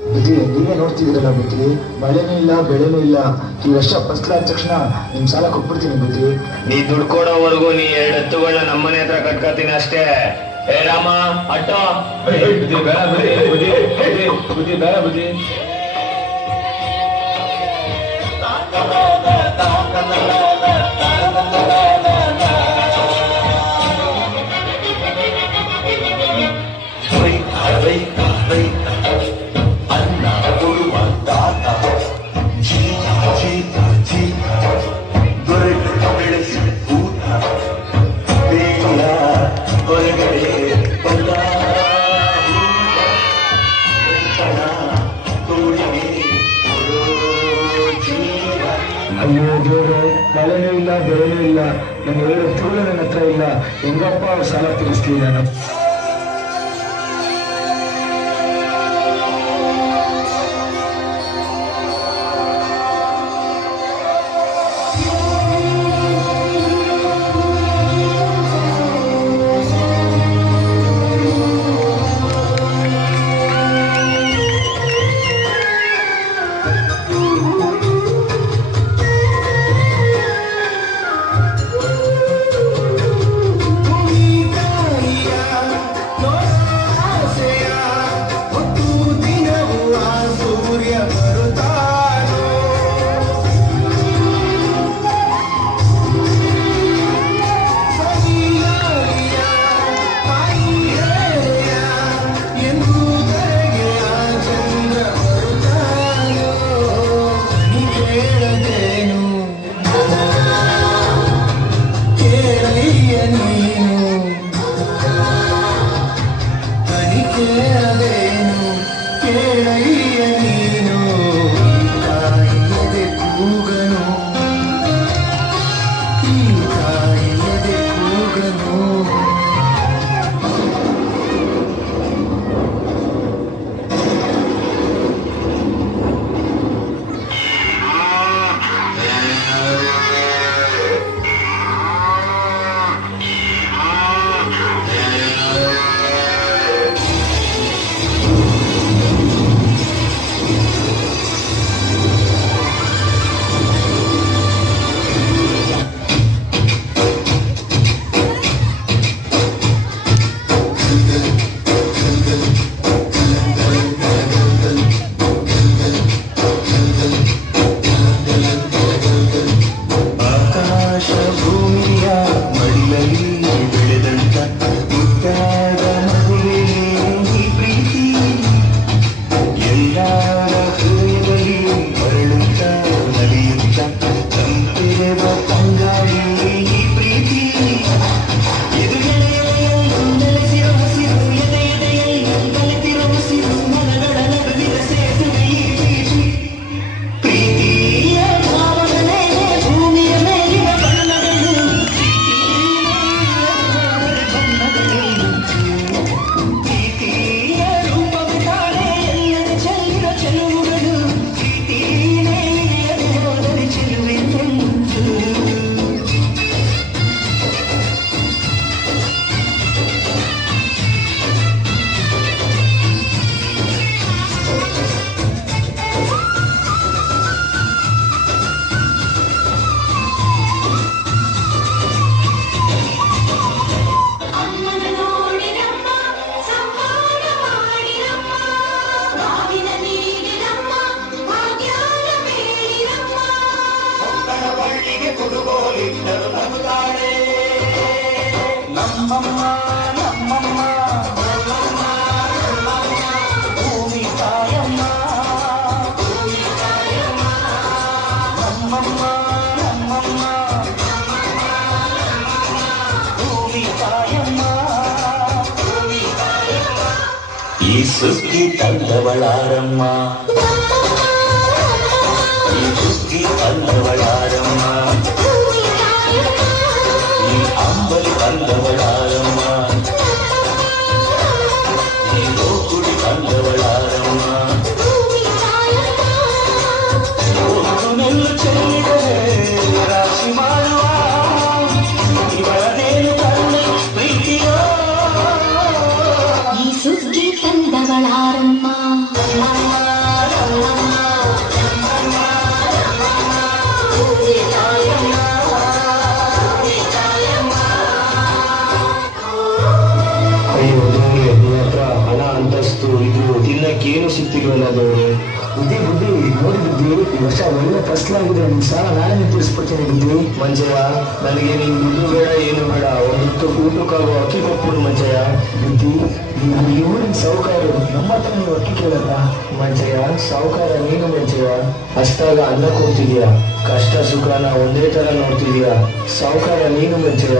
ಬುದ್ಧಿ ನೀವೇ ನೋಡ್ತಿದ್ದೀರಲ್ಲ ಬುದ್ಧಿ, ಮಳೆನೂ ಇಲ್ಲ ಬೆಳೆನೂ ಇಲ್ಲ. ಈ ವರ್ಷ ಫಸ್ಲಾದ ತಕ್ಷಣ ನಿಮ್ ಸಾಲ ಕೊಟ್ಬಿಡ್ತೀನಿ ಬುದ್ಧಿ. ನೀ ದುಡ್ಡು ಕೊಡೋವರೆಗೂ ನೀ 2 ಎತ್ತುಗಳನ್ನ ನಮ್ಮನೆ ಹತ್ರ ಕಟ್ಕೋತೀನಿ ಅಷ್ಟೇ. ಏ ರಾಮ ಅಟ್ಟೋ ಬುದ್ಧಿ ಬೇಡ ಬುದ್ಧಿ ಬೇಡ ಬುದ್ಧಿ. ಅನ್ನ ಕೊಡುವ ತಾತ ದೊರೆತ ಬೆಳೆಸಿದ ಊಟ ಬೇಡ ಹೊರಗಡೆ ಬಂದ ತೋಳಿಗೆ ಅಯ್ಯೋ ದೇವ್ರೆ, ಮಳೆನೂ ಇಲ್ಲ ಬೆಳೆನೂ ಇಲ್ಲ, ನನ್ನ 2 ಎತ್ತುಗಳು ನನ್ನ ಹತ್ರ ಇಲ್ಲ. ಹೆಂಗಪ್ಪ ಅವ್ರ ಸಾಲ ತೀರಿಸ್ಲಿ ನಾನು? ಈ ಸುಗ್ಗಿ ತಂದವಳಾರಮ್ಮ, ಈ ಸುಗ್ಗಿ ತಂದವಳಾರಮ್ಮ, ಈ ಅಂಬಲಿ ತಂದವಳಾರಮ್ಮ, ಈ ಗೋಕುಡಿ ತಂದವಳಾರಮ್ಮ. ಒಂದು ನೆಲ್ಲು ಚೆಲ್ಲಿದರೆ ರಾಶಿ ಮಾಡುವ ಇವಳದೇನು ಕರುಣೆ ಪ್ರೀತಿಯೋ. ಈ ಸುಗ್ಗಿ ತಂದವಳಾರಮ್ಮ. ಸಿಗ್ತಿಲ್ವಲ್ಲ ದೇವ್ರು. ಬುದ್ಧಿ ನೋಡಿ ಬುದ್ಧಿ, ಈ ವರ್ಷ ಒಳ್ಳೆ ಫಸ್ಲಾಗಿದೆ. ನಿನ್ ಸಾಲ ನಾನೇ ತೀರಿಸ್ಬಿಡ್ತೀನಿ ಬುದ್ಧಿ. ಮಂಜಯ್ಯ, ನನಗೆ ನೀನ್ ದುಡ್ಡು ಬೇಡ ಏನು ಬೇಡ, ಒಂದು ಊಟಕ್ಕಾಗೋ ಅಕ್ಕಿ ಕೊಟ್ಬಿಡು ಮಂಜಯ್ಯ. ಬುದ್ಧಿ, ನೀವು ಈ ಊರಿನ ಸಾಹುಕಾರು, ನಮ್ಮ ಹತ್ರ ನೀವು ಅಕ್ಕಿ ಕೇಳಲ್ಲ. ಮಂಜಯ್ಯ, ಸಾವುಕಾರ ನೀನು ಮಂಜಯ್ಯ. ಅಷ್ಟಾಗ ಅನ್ನ ಕೊಡ್ತಿದ್ಯಾ, ಕಷ್ಟ ಸುಖನ ಒಂದೇ ತರ ನೋಡ್ತಿದ್ಯಾ. ಸಾವುಕಾರ ನೀನು ಮಂಜಯ್ಯ.